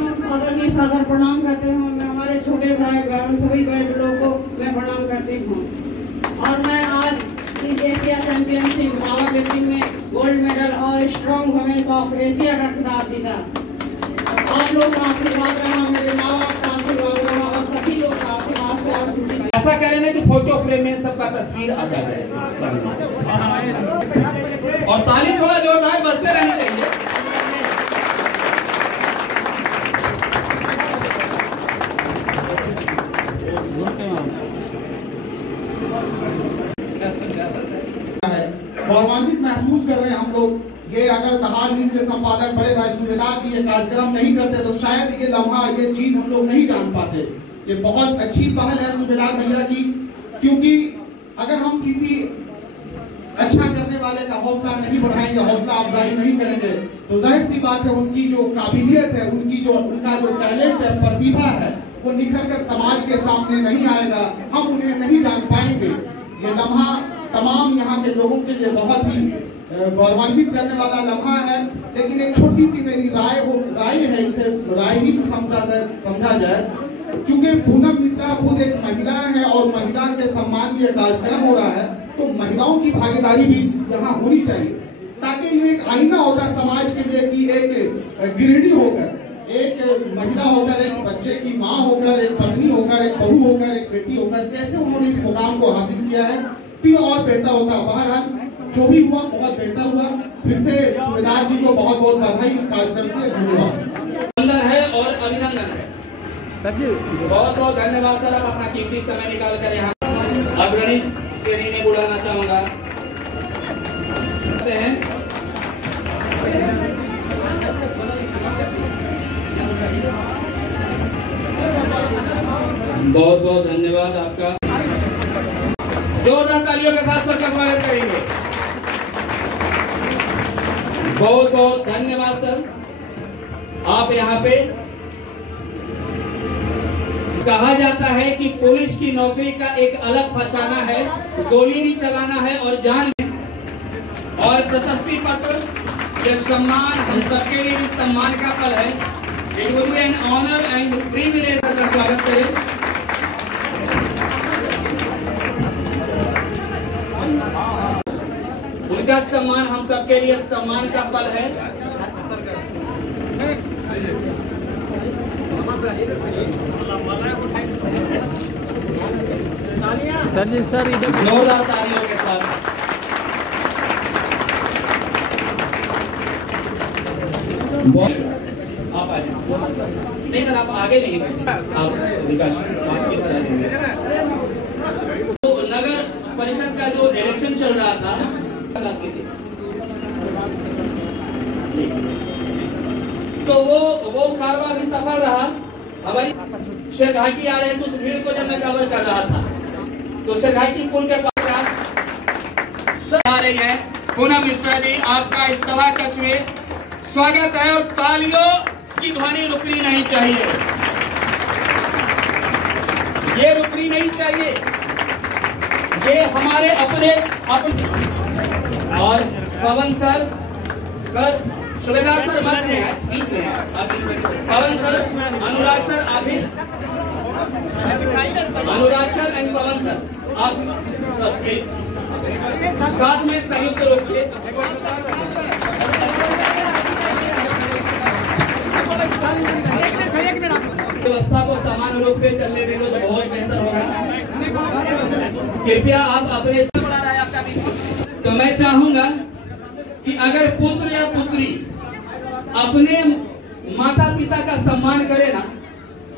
आदरणीय सादर प्रणाम करते हूँ। मैं हमारे छोटे भाई बहन सभी बड़े लोगों को मैं प्रणाम करती हूँ। और मैं आज इस एशिया चैंपियनशिप पावर लिफ्टिंग में गोल्ड मेडल और स्ट्रॉन्ग वुमेन्स ऑफ एशिया का खिताब जीता। आप लोग का आशीर्वाद रहा, मेरे माँ बाप का आशीर्वाद रहा और सभी लोग का आशीर्वाद से और ऐसा करें ना कि फोटो फ्रेम में सबका तस्वीर आ जाए और ताली थोड़ा जोरदार बजते रहनी चाहिए। गौरवान्वित महसूस कर रहे हैं हम लोग। ये अगर दहाड़ न्यूज के संपादक बड़े भाई सूबेदार जी ये कार्यक्रम नहीं करते तो शायद ये लम्हा ये चीज हम लोग नहीं जान पाते। ये बहुत अच्छी पहल है सूबेदार भैया की, क्योंकि अगर हम किसी अच्छा करने वाले का हौसला नहीं बढ़ाएंगे, हौसला अफजाई नहीं करेंगे तो जाहिर सी बात है उनकी जो काबिलियत है, उनका जो टैलेंट है, प्रतिभा है, वो निखर कर समाज के सामने नहीं आएगा, हम उन्हें नहीं जान पाएंगे। ये लम्हा तमाम यहाँ के लोगों के लिए बहुत ही गौरवान्वित करने वाला लम्हा है। लेकिन एक छोटी सी मेरी राय है, इसे राय ही समझा जाए। क्योंकि पूनम मिश्रा खुद एक महिला है और महिला के सम्मान के कार्यक्रम हो रहा है, तो महिलाओं की भागीदारी भी यहाँ होनी चाहिए, ताकि ये एक आईना होता है समाज के लिए कि एक गृहिणी होकर, एक महिला होकर, एक बच्चे की माँ होकर, एक पत्नी होकर, एक बहू होकर, एक बेटी होकर कैसे उन्होंने इस मुकाम को हासिल किया है, तो ये और बेहतर होता। बहरहाल जो भी हुआ बहुत बेहतर हुआ। फिर से सूबेदार जी को बहुत बहुत बधाई इस कार्यक्रम के लिए। धन्यवाद है और अभिनंदन है सर जी, बहुत बहुत धन्यवाद सर। आप अपना कीमती समय निकाल कर यहाँ अग्रणी श्रेणी में बुलाना चाहूंगा। बहुत बहुत धन्यवाद आपका। जोरदार तालियों के साथ सबका स्वागत करेंगे। बहुत बहुत धन्यवाद सर। आप यहाँ पे कहा जाता है कि पुलिस की नौकरी का एक अलग फसाना है, गोली भी चलाना है और जान भी। और प्रशस्ति पत्र ये सम्मान हम सबके लिए भी सम्मान का पल है। It will be an honour and privilege का स्वागत करें। उनका सम्मान हम सबके लिए सम्मान का पल है। सर जी सर इधर जोरदार तालियों के साथ। आप आ जाइए। नहीं सर आप आगे नहीं बैठे, आप विकास तो नगर परिषद का जो इलेक्शन चल रहा था तो वो कारवा भी सफल रहा। हमारी शेरघाटी आ रहे हैं तो उस भीड़ को जब मैं कवर कर रहा था तो शेरघाटी पुल के पास आ रही है। पूनम मिश्रा जी आपका इस सभा कक्ष में स्वागत है और तालियों की ध्वनि रुकनी नहीं चाहिए, ये रुकनी नहीं चाहिए। ये हमारे अपने और पवन सर सूबेदार सर मध्य में है, बीच में है, आप बीच में। पवन सर, अनुराग सर, आप भी अनुराग सर एंड पवन सर आप सब प्लीज साथ में संयुक्त रूप से व्यवस्था को समान रूप से चलने देंगे तो बहुत बेहतर होगा। कृपया आप अपने से बढ़ा रहा है आपका भी। तो मैं चाहूंगा कि अगर पुत्र या पुत्री अपने माता पिता का सम्मान करे ना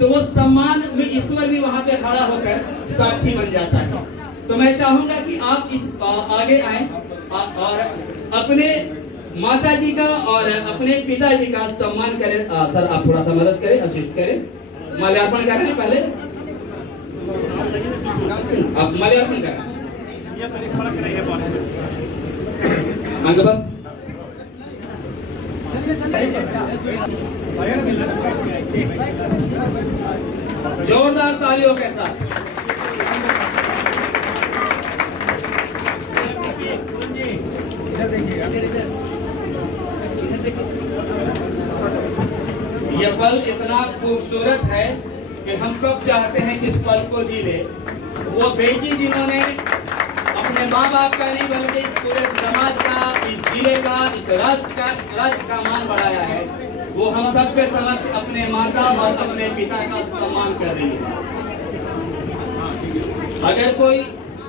तो वो सम्मान में ईश्वर भी वहां पे खड़ा होकर साक्षी बन जाता है। तो मैं चाहूंगा कि आप इस आगे आए और अपने माता जी का और अपने पिताजी का सम्मान करें। सर आप थोड़ा सा मदद करें, असिस्ट करें। माल्यार्पण करें पहले, आप माल्यार्पण करें। अंक बस जोरदार तालियों के साथ। ये पल इतना खूबसूरत है कि हम सब चाहते हैं कि इस पल को जी ले। वो बेटी जिन्होंने अपने माँ बाप का नहीं बल्कि इस पूरे समाज का, इस जिले का, इस राष्ट्र का मान बढ़ाया है, वो हम सबके समक्ष अपने माता और अपने पिता का सम्मान कर रही है। अगर कोई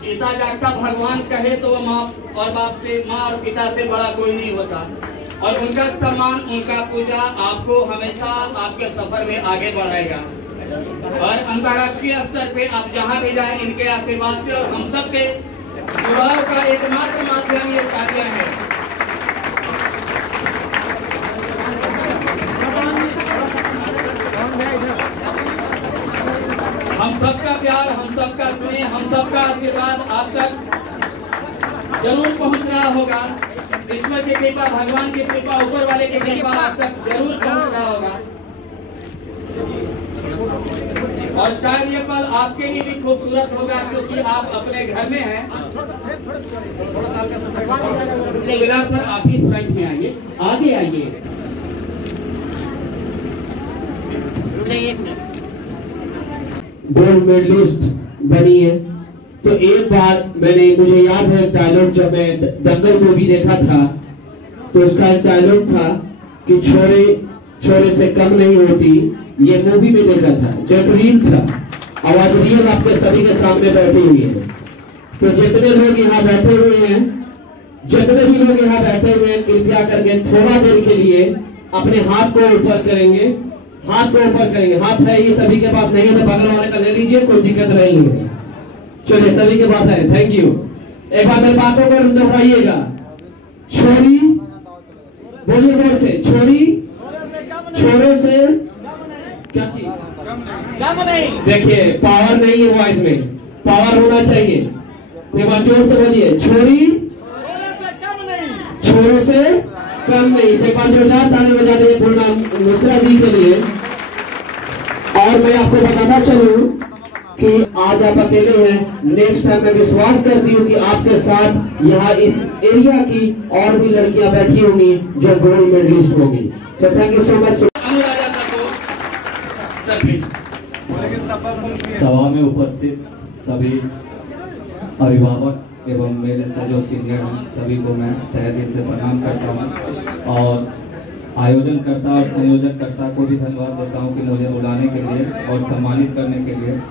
जीता जागता भगवान कहे तो वो माँ और बाप से, माँ और पिता से बड़ा कोई नहीं होता। और उनका सम्मान, उनका पूजा आपको हमेशा आपके सफर में आगे बढ़ाएगा। और अंतर्राष्ट्रीय स्तर पे आप जहाँ भी जाएं, इनके आशीर्वाद से और हम सब के जुड़ाव का एकमात्र माध्यम ये काव्य है। हम सबका प्यार, हम सबका स्नेह, हम सबका आशीर्वाद आप तक जरूर पहुंच रहा होगा। ईश्वर की कृपा, भगवान की कृपा, ऊपर वाले की कृपा आप तक जरूर पहुंच रहा होगा। और शायद ये पल आपके लिए भी खूबसूरत होगा क्योंकि आप अपने घर में हैं। सर आप ही फ्रंट में आइए, आगे आइए। गोल्ड मेडलिस्ट बनी है तो एक बार मुझे याद है डायलॉग, जब मैं दंगल मूवी देखा था तो उसका एक डायलॉग था कि छोरे से कम नहीं होती। ये मूवी में देखा था, जो एक रील था। आवाज रियल आपके सभी के सामने बैठी हुई है। तो जितने लोग यहाँ बैठे हुए हैं, जितने भी लोग यहाँ बैठे हुए हैं, कृपया करके थोड़ा देर के लिए अपने हाथ को ऊपर करेंगे। हाथ को ऊपर करेंगे। हाथ है ये सभी के पास, नहीं है तो बगल वाले का ले लीजिए, कोई दिक्कत नहीं है। चलिए सभी के पास है। Thank you. एक बार मेरी बातों को दोहराइएगा। छोरी, बोलिए जोर से, छोरे से क्या चीज कम नहीं। देखिए पावर नहीं है वॉइस में, पावर होना चाहिए। एक बार जोर से बोलिए, छोरे से कम नहीं। एक बार जोरदार ताली बजा दें पूर्णा मिश्रा जी के लिए। और मैं आपको बताना चलूं कि आज आप अकेले हैं। नेक्स्ट टाइम मैं विश्वास करती हूँ कि आपके साथ यहाँ इस एरिया की और भी लड़कियां बैठी होंगी जो गोल्ड मेडलिस्ट होंगी। So thank you so much. सभा में उपस्थित सभी अभिभावक एवं मेरे से जो सीनियर हैं सभी को मैं तहे दिल से प्रणाम करता हूँ और आयोजनकर्ता और संयोजककर्ता को भी धन्यवाद देता हूँ कि मुझे बुलाने के लिए और सम्मानित करने के लिए।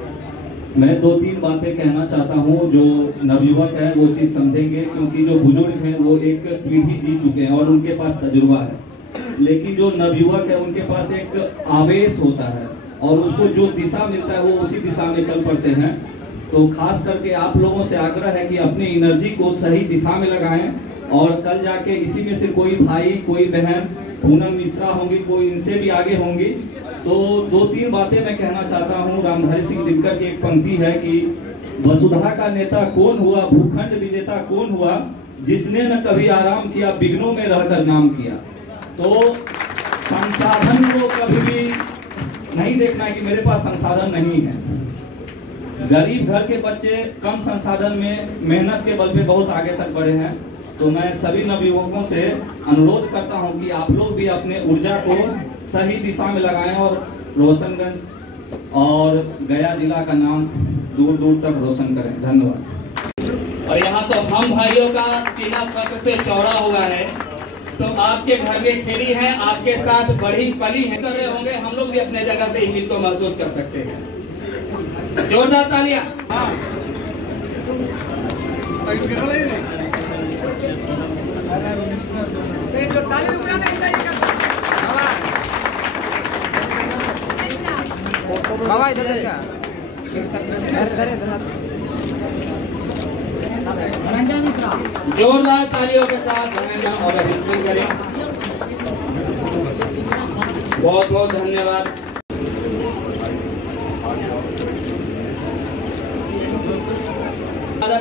मैं 2-3 बातें कहना चाहता हूँ। जो नवयुवक हैं वो चीज़ समझेंगे क्योंकि जो बुजुर्ग हैं वो एक पीढ़ी जी चुके हैं और उनके पास तजुर्बा है, लेकिन जो नवयुवक है उनके पास एक आवेश होता है और उसको जो दिशा मिलता है वो उसी दिशा में चल पड़ते हैं। तो खास करके आप लोगों से आग्रह है कि अपनी एनर्जी को सही दिशा में लगाएं और कल जाके इसी में से कोई भाई, कोई बहन, पूनम मिश्रा होंगी, कोई इनसे भी आगे होंगी। तो 2-3 बातें मैं कहना चाहता हूँ। रामधारी सिंह दिनकर की एक पंक्ति है कि वसुधा का नेता कौन हुआ, भूखंड विजेता कौन हुआ, जिसने न कभी आराम किया, विघ्नों में रहकर नाम किया। तो संसाधन को कभी भी नहीं देखना है कि मेरे पास संसाधन नहीं है। गरीब घर के बच्चे कम संसाधन में मेहनत के बल पे बहुत आगे तक बढ़े हैं। तो मैं सभी नवयुवकों से अनुरोध करता हूं कि आप लोग भी अपने ऊर्जा को सही दिशा में लगाएं और रोशनगंज और गया जिला का नाम दूर दूर तक रोशन करें। धन्यवाद। और यहाँ तो हम भाइयों का सीना फख्र से चौड़ा हुआ है। तो आपके घर में खेली है, आपके साथ बढ़ी पली है, कर रहे होंगे। हम लोग भी अपने जगह से इस चीज को महसूस कर सकते हैं। जोरदार तालियां। बाबा इधर का जोरदार तालियों के साथ धन्यवाद और अभिनंदन करें। बहुत बहुत धन्यवाद।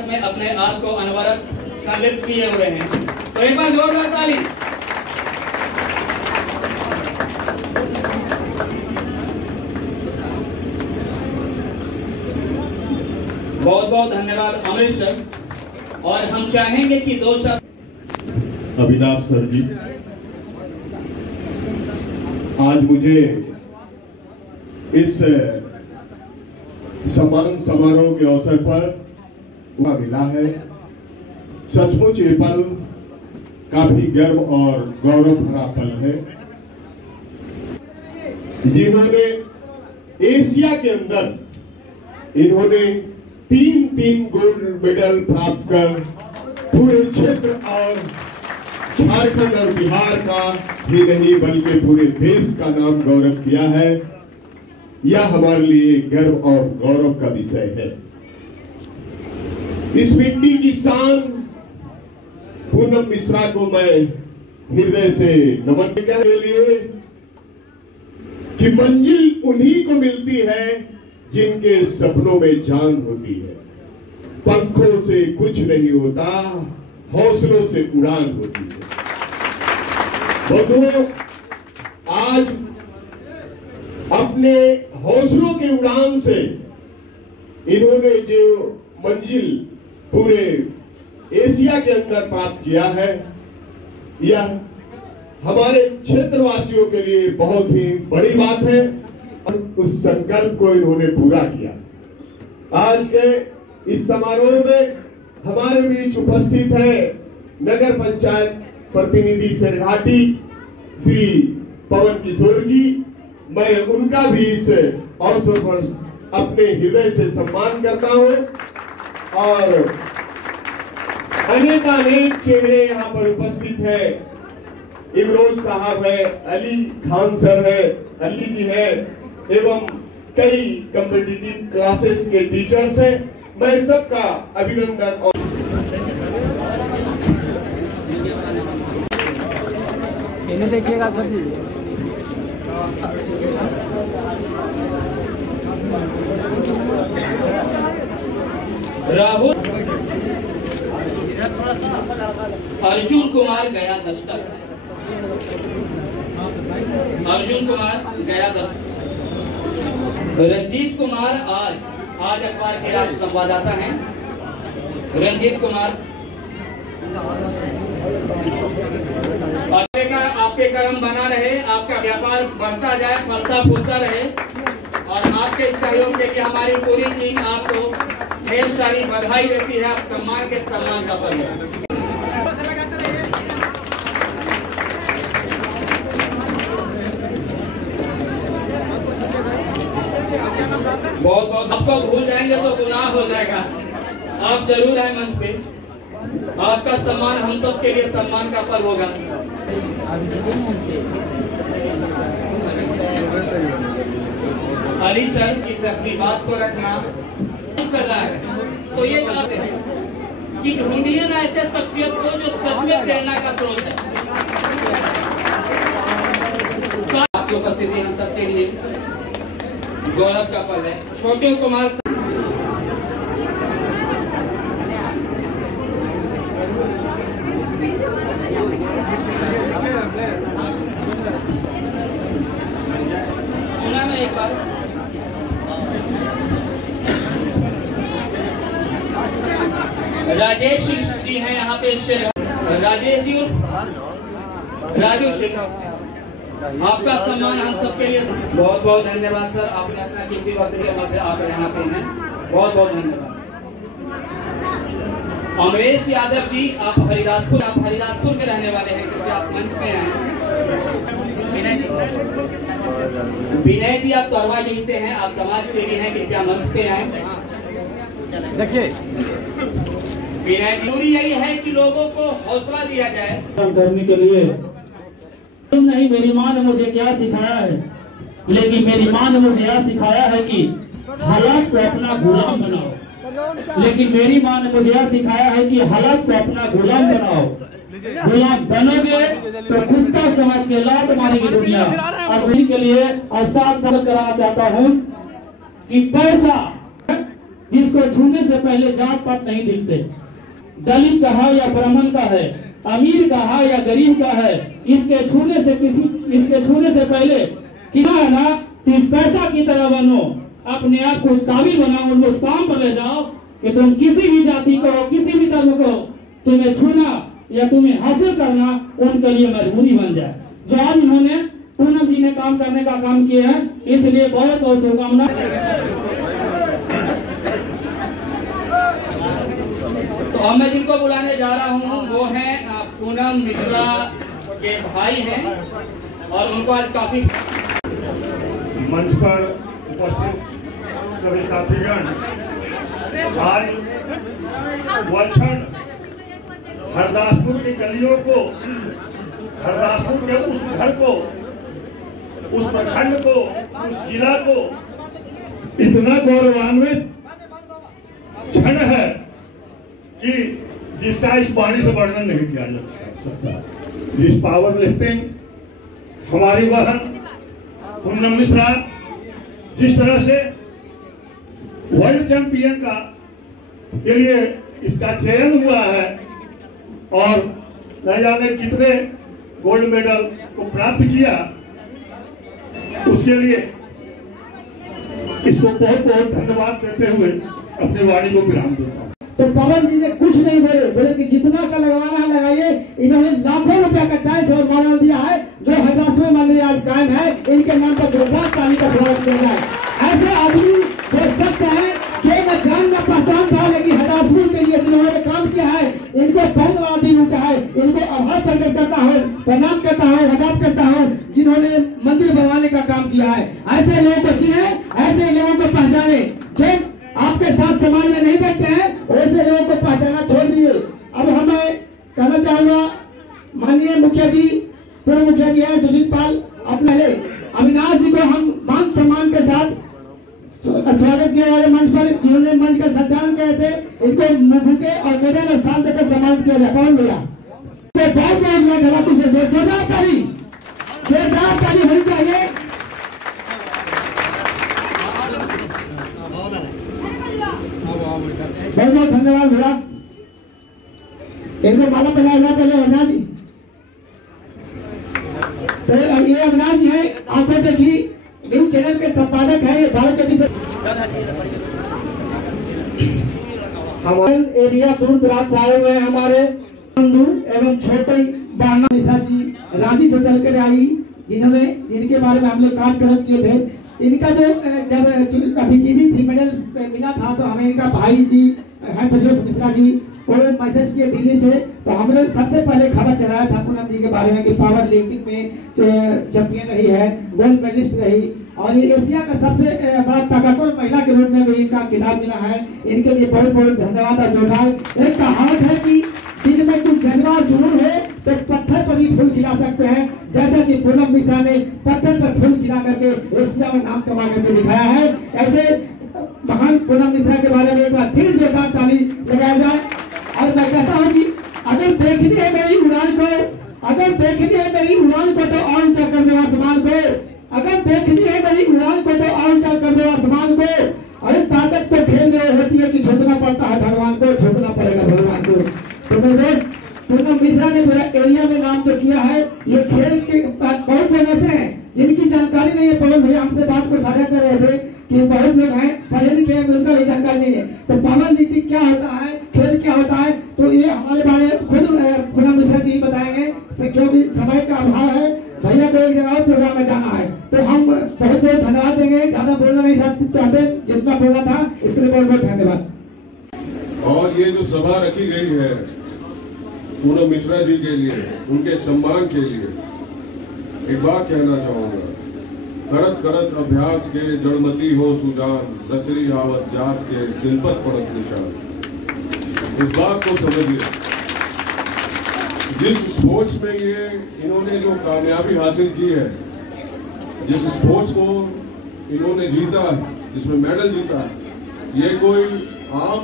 में अपने आप को अनवरत संलिप्त किए हुए हैं, तो एक बार जोरदार ताली। बहुत बहुत धन्यवाद अमृत सर। और हम चाहेंगे कि 2 शब्द अविनाश सर जी, आज मुझे इस सम्मान समारोह के अवसर पर वह मिला है। सचमुच ये पल काफी गर्व और गौरव भरा पल है। जिन्होंने एशिया के अंदर इन्होंने 3 गोल्ड मेडल प्राप्त कर पूरे क्षेत्र और झारखंड और बिहार का ही नहीं बल्कि पूरे देश का नाम गौरव किया है, यह हमारे लिए गर्व और गौरव का विषय है। इस मिट्टी की शान पूनम मिश्रा को मैं हृदय से नमन करने के लिए कि मंजिल उन्हीं को मिलती है जिनके सपनों में जान होती है। पंखों से कुछ नहीं होता, हौसलों से उड़ान होती है। बंधुओं, आज अपने हौसलों के उड़ान से इन्होंने जो मंजिल पूरे एशिया के अंदर प्राप्त किया है, यह हमारे क्षेत्रवासियों के लिए बहुत ही बड़ी बात है और उस संकल्प को इन्होंने पूरा किया। आज के इस समारोह में हमारे बीच उपस्थित है नगर पंचायत प्रतिनिधि सिरघाटी श्री पवन किशोर जी। मैं उनका भी इस अवसर पर अपने हृदय से सम्मान करता हूं और अनेक चेहरे यहाँ पर उपस्थित है। इमरोज साहब है, अली खान सर है, अली जी है एवं कई कॉम्पिटिटिव क्लासेस के टीचर्स हैं। मैं सबका अभिनंदन और इन्हें देखिएगा सर जी। राहुल अर्जुन कुमार गया 10 तक। अर्जुन कुमार गया 10। रंजीत कुमार आज अखबार के राज संवाददाता हैं। रंजीत कुमार आपके कर्म बना रहे, आपका व्यापार बढ़ता जाए, फलता फूलता रहे और आपके सहयोग के लिए हमारी पूरी टीम आपको ढेर सारी बधाई देती है। आप सम्मान के सम्मान का पल है। बहुत आपको भूल जाएंगे तो गुनाह हो जाएगा। आप जरूर आए मंच पे। आपका सम्मान हम सब के लिए सम्मान का पल होगा। अली सर इस अपनी बात को रखना कर रहा है तो ये चाहते हैं कि ढूंढिए ना ऐसे शख्सियत को जो सच में प्रेरणा का स्रोत है। आपकी उपस्थिति हम सबके लिए गौरव का पल है। छोटे कुमार सुना मैं एक बार राजेश जी हैं यहाँ पे। राजेश जी राजू सिंह, आपका सम्मान हम सबके लिए। बहुत बहुत धन्यवाद सर, आपने अपना कीमती वक्त के मध्य आप यहाँ पे हैं। बहुत बहुत धन्यवाद। अमरेश यादव जी, आप हरिदासपुर के रहने वाले हैं, क्योंकि आप मंच पे आए। विनय जी आप तोरवाडीह से हैं, आप समाज सेवी हैं, कृपया मंच पे आए। देखिए विनय जी, जरूरी यही है कि लोगों को हौसला दिया जाए करने के लिए। नहीं, मेरी माँ ने मुझे क्या सिखाया है, लेकिन मेरी माँ ने मुझे यह सिखाया है कि हालात को अपना गुलाम बनाओ। लेकिन मेरी माँ ने मुझे यह सिखाया है कि हालात को अपना गुलाम बनाओ। गुलाम बनोगे तो कुत्ता समझ के लात मारेगी दुनिया। और उन्हीं के लिए और साथ कराना चाहता हूँ कि पैसा जिसको छूने से पहले जात पात नहीं दिखते, दलित का है या ब्राह्मण का है, अमीर का है या गरीब का है, इसके छूने से पहले क्या है ना, तो इस पैसा की तरह बनो, अपने आप को उस काबिल बनाओ, उनको उस काम पर ले जाओ कि तुम किसी भी जाति को, किसी भी धर्म को तुम्हें छूना या तुम्हें हासिल करना उनके लिए मजबूरी बन जाए। जो आज इन्होंने पूनम जी ने काम करने का काम किया है, इसलिए बहुत बहुत शुभकामनाएं। तो अब मैं जिनको बुलाने जा रहा हूँ वो हैं पूनम मिश्रा के भाई हैं और उनको आज काफी मंच पर उपस्थित सभी साथीगण, आज वह क्षण हरदासपुर की गलियों को, हरदासपुर के उस घर को, उस प्रखंड को, उस जिला को इतना गौरवान्वित क्षण है कि जिसका इस वाणी से वर्णन नहीं किया जा सकता। जिस पावर लिफ्टिंग हमारी बहन पूनम मिश्रा जिस तरह से वर्ल्ड चैंपियन का के लिए इसका चयन हुआ है और न जाने कितने गोल्ड मेडल को प्राप्त किया, उसके लिए इसको बहुत बहुत धन्यवाद देते हुए अपनी वाणी को विराम देता हूँ। तो पवन जी ने कुछ नहीं बोले कि जितना का लगवाना है लगाइए। इन्होंने लाखों रुपया का टैक्स और मानव दिया है, जो हरदासपुर मंदिर आज कायम है, इनके नाम पर जोरदार ताली का स्वागत किया जाए। ऐसे आदमी जो सत्य है कि मैं जान न पहचान था, लेकिन हरदासपुर के लिए जिन्होंने काम किया है, इनको बहुत बड़ा दिन ऊंचा है। इनको आभार प्रकट करता हूँ, प्रणाम करता हूँ, आदाब करता हूँ, जिन्होंने मंदिर बनवाने का काम किया है। ऐसे लोगों को चिन्हे, ऐसे लोगों को पहचाने जो आपके साथ समाज में नहीं बैठते हैं, वैसे लोगों को पहचाना छोड़ दिए। अब हमें कहना चाहूंगा, माननीय मुखिया जी, पूर्व मुखिया जी है सुशील पाल, अपने अविनाश जी को हम मान सम्मान के साथ स्वागत किया वाले मंच पर, जिन्होंने मंच का संचालन किए थे, इनको बुके और मेडल और शाल देकर सम्मानित किया जाए। पवन भैया तो बहुत बहुत गला से जोरदार ताली होनी चाहिए। बहुत बहुत धन्यवाद भैया। इनको माला पहना पहले अविनाश जी। तो ये अविनाश जी है, आंखों देखी न्यूज चैनल के संपादक है, 12-24 हमारे एरिया दूर दराज से आए हुए हमारे बंधु एवं छोटे बहना निशा जी रांची से चल कर आई, जिनके बारे में हम लोग कार्यक्रम किए थे। इनका जो जब अभी जीनी थी मेडल मिला था, तो हमें इनका भाई जी है ब्रजेश मिश्रा जी, उन्होंने मैसेज किए दिल्ली से, तो हमने सबसे पहले खबर चलाया था पूनम जी के बारे में कि पावर लिफ्टिंग में चैंपियन रही है, गोल्ड मेडलिस्ट रही, और ये एशिया का सबसे बड़ा ताकतवर महिला के रूप में भी इनका खिताब मिला है। इनके लिए बहुत बहुत धन्यवाद और जोरदार। एक कहावत है कि दिल में कुछ जज्बा जुनून है तो पत्थर पर भी फूल खिला सकते हैं, जैसा कि पूनम मिश्रा ने पत्थर पर फूल खिला करके एशिया में नाम कमा करके दिखाया है। ऐसे महान पूनम मिश्रा के बारे में एक बार फिर जोरदार ताली लगाया जाए। और मैं कहता हूँ कि अगर देखनी है मेरी उड़ान को, अगर देखनी है मेरी उड़ान को, तो और ऊंचा कर दो आसमान को। अगर देखनी है मेरी उड़ान को, तो और ऊंचा कर दो आसमान को। अरे ताकत तो खेल में होती है कि झुकना पड़ता है भगवान को, झुकना पड़ेगा भगवान को। तो मेरे दोस्त, पूनम मिश्रा ने पूरा एरिया में नाम जो किया है, ये खेल के बहुत लोग ऐसे हैं जिनकी जानकारी नहीं है। पवन भैया हमसे बात को साझा कर रहे थे कि बहुत लोग हैं पढ़े लिखे हैं, उनका भी जानकारी नहीं है। तो पावर लिफ्टिंग क्या होता है, खेल क्या होता है, तो ये हमारे बारे खुद पूनम मिश्रा जी बताएंगे, क्योंकि समय का अभाव है, भैया को एक जगह और प्रोग्राम में जाना है। तो हम बहुत बहुत धन्यवाद देंगे, ज्यादा बोलना नहीं चाहते, जितना बोला था इसके लिए बहुत बहुत धन्यवाद। और ये जो सभा रखी गई है पूनम मिश्रा जी के लिए, उनके सम्मान के लिए एक बात कहना चाहूंगा, करत करत अभ्यास के जड़मती हो सुजान, दसरी आवत जात के सिलपत पड़त निशान। इस बात को समझिए, जिस स्पोर्ट्स में ये इन्होंने जो कामयाबी हासिल की है, जिस स्पोर्ट्स को इन्होंने जीता, जिसमें मेडल जीता, ये कोई आम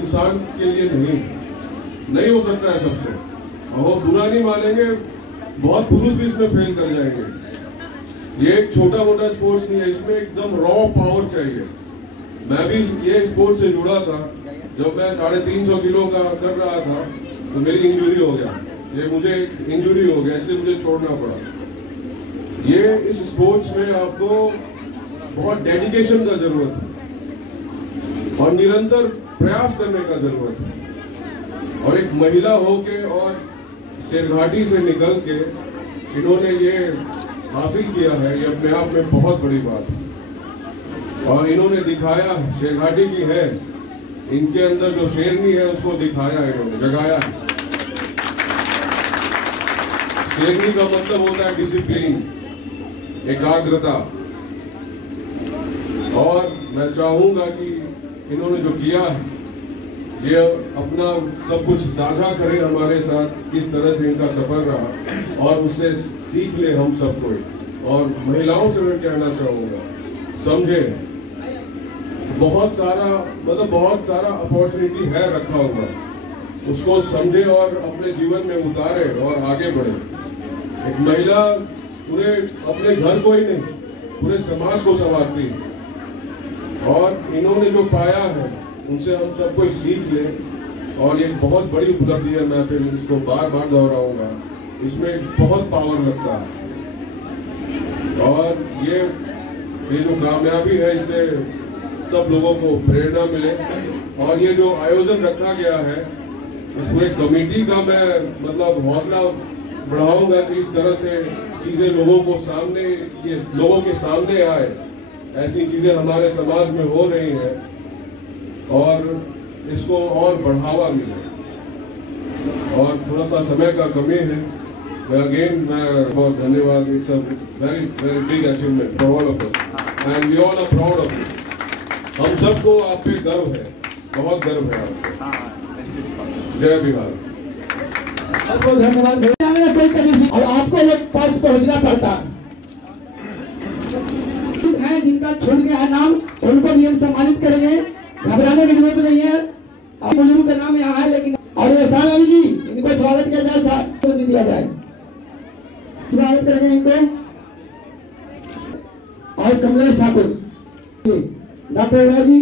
इंसान के लिए नहीं हो सकता है सबसे। और वो बुरा नहीं मानेंगे, बहुत पुरुष भी इसमें फेल कर जाएंगे। ये एक छोटा मोटा स्पोर्ट्स नहीं है, इसमें एकदम रॉ पावर चाहिए। मैं भी ये स्पोर्ट्स से जुड़ा था, जब मैं 350 किलो का कर रहा था तो मेरी इंजरी हो गया, मुझे इंजरी हो गया, इसलिए मुझे छोड़ना पड़ा। ये इस स्पोर्ट्स में आपको बहुत डेडिकेशन का जरूरत है और निरंतर प्रयास करने का जरूरत है। और एक महिला होके और शेरघाटी से निकल के इन्होंने ये हासिल किया है, ये अपने आप में बहुत बड़ी बात है। और इन्होंने दिखाया, शेरघाटी की है, इनके अंदर जो शेरनी है उसको दिखाया है, इन्होंने जगाया है। शेरनी का मतलब होता है डिसिप्लिन, एकाग्रता। और मैं चाहूंगा कि इन्होंने जो किया है ये अपना सब कुछ साझा करें हमारे साथ, किस तरह से इनका सफर रहा और उससे सीख ले हम सब कोई। और महिलाओं से मैं कहना चाहूंगा, समझे बहुत सारा अपॉर्चुनिटी है रखा हुआ, उसको समझे और अपने जीवन में उतारे और आगे बढ़े। एक महिला पूरे अपने घर को ही नहीं, पूरे समाज को संवारती है। और इन्होंने जो पाया है उनसे हम सब कोई सीख ले, और ये बहुत बड़ी उपलब्धि है। मैं फिर इसको बार बार दोहराऊंगा, इसमें बहुत पावर लगता है। और ये जो कामयाबी है, इससे सब लोगों को प्रेरणा मिले। और ये जो आयोजन रखा गया है, इस पूरे कमेटी का मैं मतलब हौसला बढ़ाऊंगा कि इस तरह से चीजें लोगों के सामने आए। ऐसी चीजें हमारे समाज में हो रही हैं और इसको और बढ़ावा मिले। और थोड़ा सा समय का कमी है, मैं बहुत धन्यवाद। It's a very very big achievement for all of us and we all are proud of you. हम सबको आप पे गर्व है, बहुत गर्व है आपको। जय बिहार। आपको धन्यवाद। और आपको लोग पास पहुंचना पड़ता है, जिनका छूट गया नाम उनको भी हम सम्मानित करेंगे, घबराने की जरूरत नहीं है। अब बुजुर्ग का नाम यहाँ है, लेकिन और एहसान अली जी, इनको स्वागत किया जाए, साथ भी दिया जाए, स्वागत करेंगे इनको। और कमलेश ठाकुर, डॉक्टर राय जी,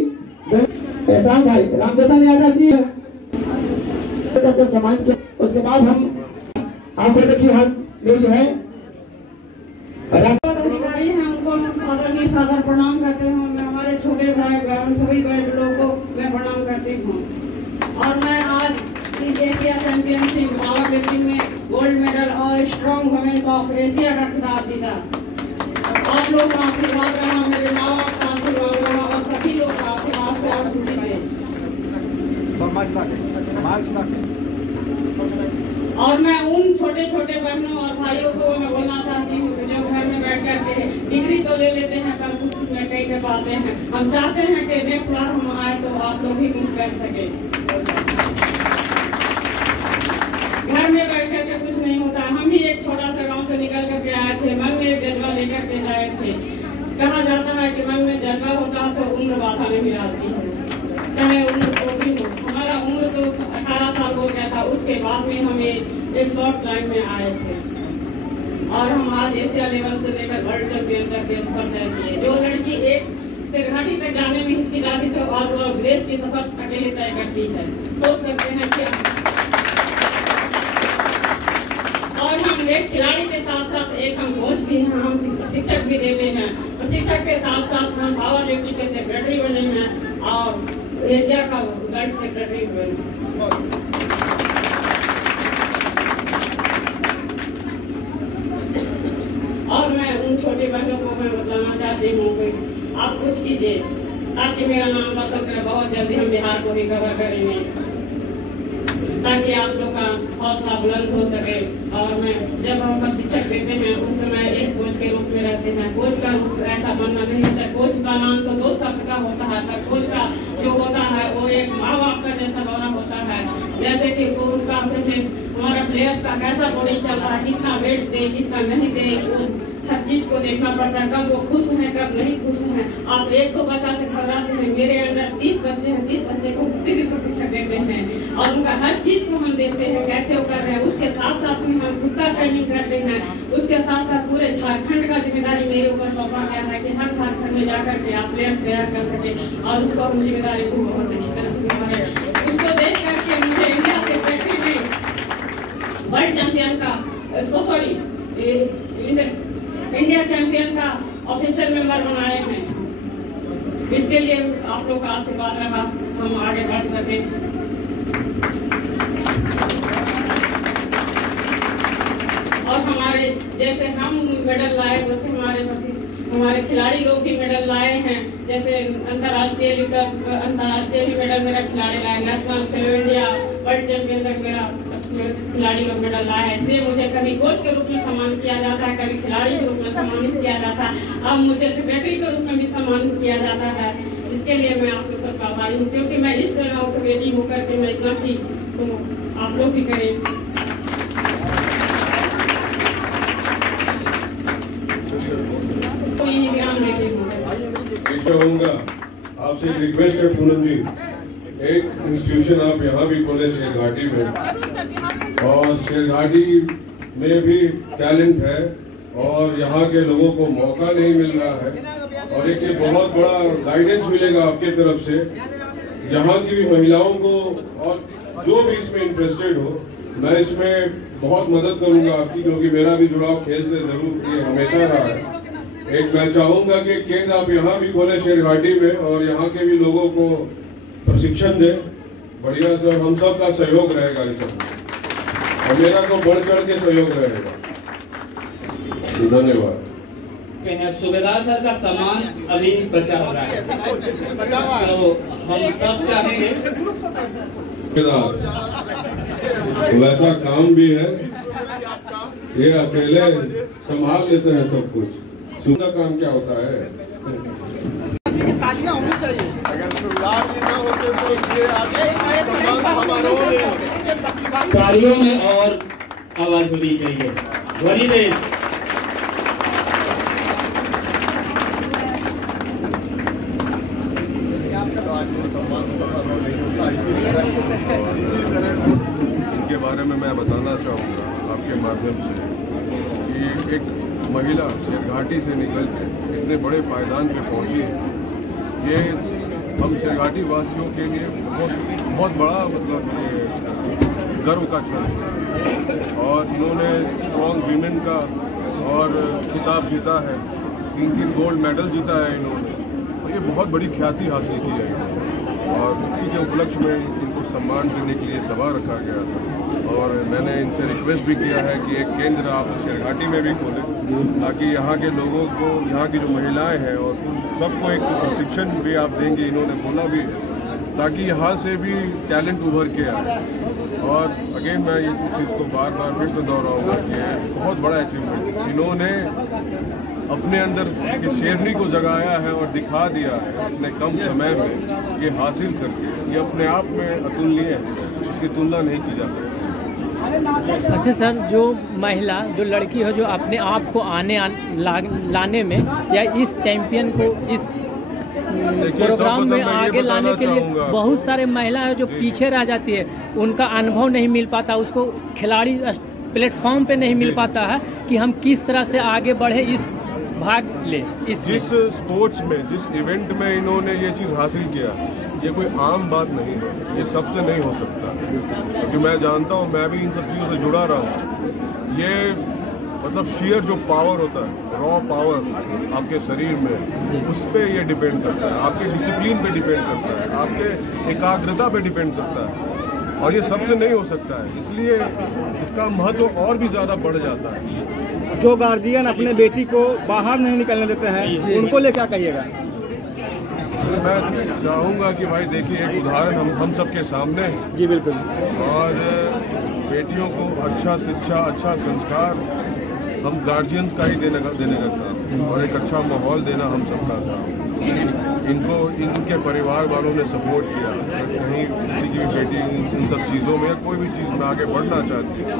एहसान भाई, रामजोधन यादव जी सम्मानित किया। उसके बाद हम आंखों देखिए हाथ न्यूज है, अधिकारी हैं, उनको हम आदरणीय सादर प्रणाम करते हूँ। मैं हमारे छोटे भाई बहन सभी बड़े लोगों को मैं प्रणाम करती हूँ। और मैं आज इस एशिया चैंपियनशिप पावर लिफ्टिंग में गोल्ड मेडल और स्ट्रॉन्ग वुमेन्स ऑफ एशिया का खिताब जीता। आप लोग का आशीर्वाद रहा, मेरे माँ बाप का आशीर्वाद रहा और सभी लोग का आशीर्वाद से आप खुशी थे। और मैं उन छोटे छोटे बहनों और भाइयों को मैं बोलना चाहती हूँ जो घर में बैठ करके डिग्री तो ले लेते हैं पर कुछ में कहीं कर पाते हैं। हम चाहते हैं कि नेक्स्ट बार हम आए तो आप लोग भी कुछ कर सके। घर में बैठ करके कुछ नहीं होता। हम भी एक छोटा सा गांव से निकल करके आए थे, मन में एक जज्बा लेकर के आए थे। कहा जाता है कि मन में जज्बा होता है तो उम्र बाधा नहीं आती है, चाहे उम्र को भी हो। हमारा उम्र तो 18 साल हो गया था, उसके बाद में हमें एक शॉर्ट लाइन में आए थे और हम आज एशिया लेवल से लेकर वर्ल्ड चैंपियन तक के सफर तय किए। जो लड़की एक शेरघाटी तक जाने में हिचकिचाती थी और वो विदेश की सफर अकेले तय करती है, सोच सकते हैं क्या। और हम एक खिलाड़ी के साथ साथ एक हम कोच भी हैं, हम शिक्षक भी देते हैं और शिक्षक के साथ साथ हम पावर लिफ्टिंग के सेक्रेटरी बने हैं और इंडिया का वर्ल्ड सेक्रेटरी बने। और मैं उन छोटे बहनों को मैं बताना चाहती हूँ कि आप कुछ कीजिए ताकि मेरा नाम रोशन करे। बहुत जल्दी हम बिहार को भी कवर करेंगे ताकि आप लोग का हौसला बुलंद हो सके। और मैं जब हम पर शिक्षक देते हैं उस समय एक कोच के रूप में रहते हैं। कोच का रूप ऐसा बनना नहीं होता। कोच का नाम तो 2 शब्द का होता है, पर कोच का जो होता है वो एक माँ बाप का जैसा दौरा होता है। जैसे कि वो उसका हमारा प्लेयर्स का कैसा बॉडी चल रहा है, कितना वेट दे कितना नहीं दे, हर चीज को देखना पड़ता है, कब वो खुश हैं कब नहीं खुश हैं। आप एक दो बच्चा से घबराते हैं, मेरे अंदर 30 बच्चे हैं, 30 बच्चे को प्रतिदिन प्रशिक्षण देते हैं और उनका हर चीज को हम देखते हैं कैसे वो कर रहे हैं। उसके साथ साथ में हम खुद का ट्रेनिंग करते हैं। उसके साथ साथ पूरे झारखंड का जिम्मेदारी मेरे ऊपर सौंपा गया है कि हर झारखंड में जाकर के आप प्लेयर तैयार कर सके और उसको हम जिम्मेदारी को बहुत अच्छी तरह से निभाएं। उसको देख करके मुझे इंडिया सेक्रेटरी में वर्ल्ड चैंपियन का इंडिया चैंपियन का ऑफिशियल मेंबर बनाए हैं। इसके लिए आप लोग का आशीर्वाद रहा, हम आगे बढ़ सके। और हमारे जैसे हम मेडल लाए वैसे हमारे खिलाड़ी लोग भी मेडल लाए हैं। जैसे अंतर्राष्ट्रीय भी मेडल मेरा खिलाड़ी लाए, नेशनल खेलो इंडिया वर्ल्ड चैंपियन तक मेरा खिलाड़ी लोग मेडल लाए हैं। इसलिए मुझे कभी कोच के रूप में सम्मानित किया जाता है, कभी खिलाड़ी के रूप में सम्मानित किया जाता है, अब मुझे सेक्रेटरी के रूप में भी सम्मानित किया जाता है। इसके लिए मैं आप लोग सबका आभारी हूँ, क्योंकि मैं इस गाँव की बेटी होकर के मैं इतना ठीक तो आप लोग भी करें। कहूँगा आपसे एक रिक्वेस्ट है पूनम जी, एक इंस्टीट्यूशन आप यहाँ भी खोले शेरघाटी में, और शेरघाटी में भी टैलेंट है और यहाँ के लोगों को मौका नहीं मिल रहा है, और एक ये बहुत बड़ा गाइडेंस मिलेगा आपके तरफ से यहाँ की भी महिलाओं को, और जो भी इसमें इंटरेस्टेड हो मैं इसमें बहुत मदद करूँगा आपकी, क्योंकि मेरा भी जुड़ाव खेल से जरूर ये हमेशा रहा है। एक मैं चाहूंगा कि केंद्र आप यहाँ भी खोले शेरघाटी में, और यहाँ के भी लोगों को प्रशिक्षण दें बढ़िया से, हम सब का सहयोग रहेगा इस सब, और मेरा तो बढ़ चढ़ के सहयोग रहेगा। धन्यवाद। सूबेदार सर का सम्मान अभी बचा हो रहा है, तो हम सब चाहेंगे वैसा काम भी है, ये अकेले संभाल लेते हैं सब कुछ। सुना काम क्या होता है, तालियां होनी चाहिए। अगर सुबेदार जी ना होते तो ये आगे तालियों में और आवाज होनी चाहिए। ध्वनि दे। इनके बारे में मैं बताना चाहूँगा आपके माध्यम से कि एक महिला शेरघाटी से निकल के इतने बड़े पायदान पे पहुंची है, ये हम शेरघाटी वासियों के लिए बहुत बड़ा मतलब गर्व का क्षण है। और इन्होंने स्ट्रॉन्ग वीमेन का और खिताब जीता है, 3 गोल्ड मेडल जीता है इन्होंने, और ये बहुत बड़ी ख्याति हासिल की है। और इसी के उपलक्ष्य में इनको सम्मान देने के लिए सभा रखा गया था, और मैंने इनसे रिक्वेस्ट भी किया है कि एक केंद्र आप शेरघाटी में भी खोलें, ताकि यहाँ के लोगों को, यहाँ की जो महिलाएं हैं और सबको एक प्रशिक्षण भी आप देंगे, इन्होंने बोला भी, ताकि यहाँ से भी टैलेंट उभर के आए। और अगेन मैं इस चीज़ को बार बार फिर से दोहराऊंगा कि बहुत बड़ा अचीवमेंट इन्होंने अपने अंदर के शेरनी को जगाया है और दिखा दिया है अपने कम समय में, ये हासिल करके ये अपने आप में अतुलनीय है, इसकी तुलना नहीं की जा सकती। अच्छा सर, जो महिला जो लड़की हो जो अपने आप को लाने में या इस चैंपियन को इस प्रोग्राम में आगे लाने के लिए बहुत सारे महिलाएं जो पीछे रह जाती है, उनका अनुभव नहीं मिल पाता, उसको खिलाड़ी प्लेटफॉर्म पे नहीं मिल पाता है कि हम किस तरह से आगे बढ़े, इस भाग ले। जिस स्पोर्ट्स में, जिस इवेंट में इन्होंने ये चीज़ हासिल किया, ये कोई आम बात नहीं है, ये सबसे नहीं हो सकता, क्योंकि मैं जानता हूँ, मैं भी इन सब चीज़ों से जुड़ा रहा हूँ। ये मतलब शेयर जो पावर होता है, रॉ पावर आपके शरीर में, उस पर ये डिपेंड करता है, आपके डिसिप्लिन पे डिपेंड करता है, आपके एकाग्रता पे डिपेंड करता है, और ये सबसे नहीं हो सकता है, इसलिए इसका महत्व और भी ज़्यादा बढ़ जाता है। जो गार्जियन अपने बेटी को बाहर नहीं निकलने देते हैं, उनको ले क्या कहिएगा? मैं चाहूँगा कि भाई देखिए, एक उदाहरण हम सबके सामने है। जी बिल्कुल। और बेटियों को अच्छा शिक्षा, अच्छा संस्कार हम गार्जियंस का ही देने का था, और एक अच्छा माहौल देना हम सबका था। इनको इनके परिवार वालों ने सपोर्ट किया, कहीं किसी की भी बेटी इन सब चीज़ों में, कोई भी चीज़ में आगे बढ़ना चाहती है,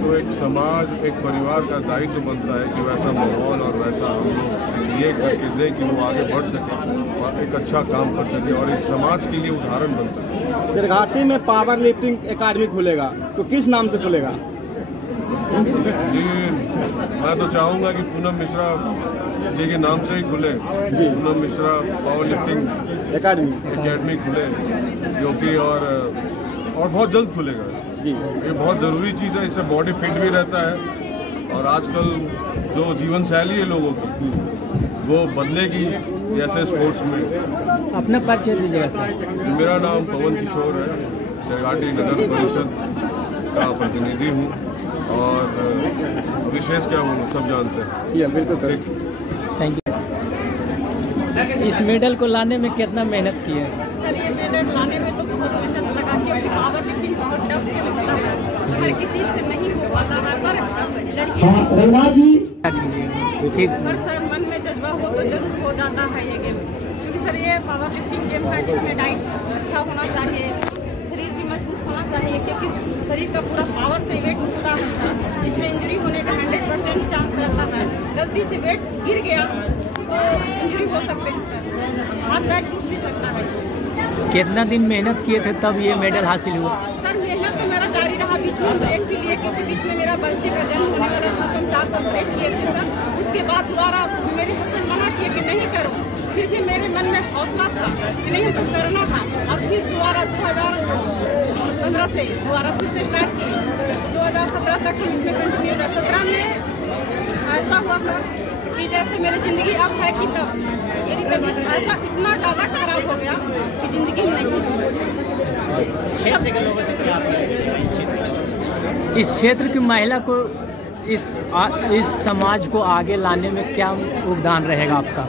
तो एक समाज, एक परिवार का दायित्व बनता है कि वैसा माहौल और वैसा हम लोग ये करके दें कि वो आगे बढ़ सके और एक अच्छा काम कर सके और एक समाज के लिए उदाहरण बन सके। शेरघाटी में पावर लिफ्टिंग एकेडमी खुलेगा, तो किस नाम से खुलेगा? जी, मैं तो चाहूँगा कि पूनम मिश्रा जी के नाम से ही खुले, Poonam Mishra power lifting academy खुले, क्योंकि और बहुत जल्द खुलेगा जी। ये बहुत ज़रूरी चीज़ है, इससे बॉडी फिट भी रहता है, और आजकल जो जीवन शैली है लोगों की वो बदलेगी ऐसे स्पोर्ट्स में। अपना परिचय दीजिएगा सर। मेरा नाम पवन किशोर है, शेरघाटी नगर परिषद का प्रतिनिधि हूँ, और विशेष क्या बोलूँ, सब जानते हैं। ये बिल्कुल ठीक। Thank you. इस मेडल को लाने में कितना मेहनत की है? सर ये मेडल लाने में तो बहुत मेहनत लगा, क्योंकि पावर लिफ्टिंग बहुत टफ गेम होता है, हर किसी से नहीं हो पाता है, पर लड़की रघुनाथ जी पर सर मन में जज्बा हो तो जरूर हो जाता है ये गेम, क्योंकि सर ये पावर लिफ्टिंग गेम है जिसमें डाइट अच्छा होना चाहिए, शरीर भी मजबूत होना चाहिए, क्योंकि शरीर का पूरा पावर से वेट उठता है सर, इसमें इंजरी होने का 100% चांस रहता है, गलती से वेट गिर गया तो इंजरी हो सकते हैं सर, हाथ पैर टूट भी सकता है। कितना दिन मेहनत किए थे तब ये मेडल हासिल हुआ? सर मेहनत तो मेरा जारी रहा, बीच में ब्रेक भी लिए, क्योंकि बीच में मेरा बच्चे का जन्म होने वाला था, तो 4 साल ब्रेक लिए थे सर। उसके बाद दोबारा मेरे हस्बैंड मना किए कि नहीं करो, फिर भी मेरे मन में हौसला था कि नहीं तो करना था, अब फिर दोबारा 2015 से दोबारा फिर से स्टार्ट किए, 2017 तक हम इसमें कंटिन्यू रहे। 17 में ऐसा हुआ सर कि जैसे मेरी ज़िंदगी अब है कि तब, मेरी तबीयत ऐसा इतना ज़्यादा खराब हो गया कि ज़िंदगी नहीं। क्षेत्र के लोगों से क्या इस क्षेत्र की महिला को इस समाज को आगे लाने में क्या योगदान रहेगा आपका?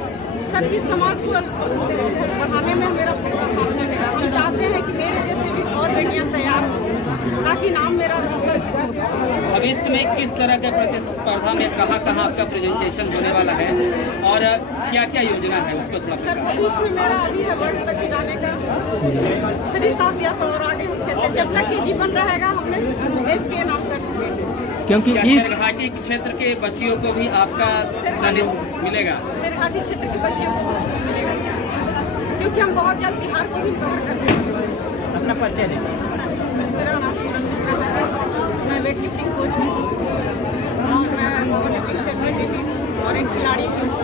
सर इस समाज को बढ़ाने में मेरा पूरा हाथ रहेगा। हम चाहते हैं कि मेरे जैसे भी और बेटियां तैयार हो, ताकि नाम मेरा अभी इसमें किस तरह के प्रतिस्पर्धा में कहाँ आपका प्रेजेंटेशन होने वाला है और क्या क्या योजना है उसको थोड़ा सर भविष्य में मेरा अभी है वर्ल्ड तक जाने का, शरीर साथ दिया तो और आगे जब तक ये जीवन रहेगा हमने देश के नाम कर चुके हैं। क्योंकि इस घाटी क्षेत्र के बच्चियों को भी आपका सानिध्य मिलेगा, घाटी क्षेत्र के बच्चियों को मिलेगा, क्योंकि हम बहुत जल्द बिहार को भी कवर करते हैं। अपना परिचय देंगे। मेरा नाम पूनम मिश्रा है, मैं वेट लिफ्टिंग कोच भी हूँ और मैं पावर लिफ्टिंग सेक्रेटरी भी हूँ और एक खिलाड़ी भी हूँ।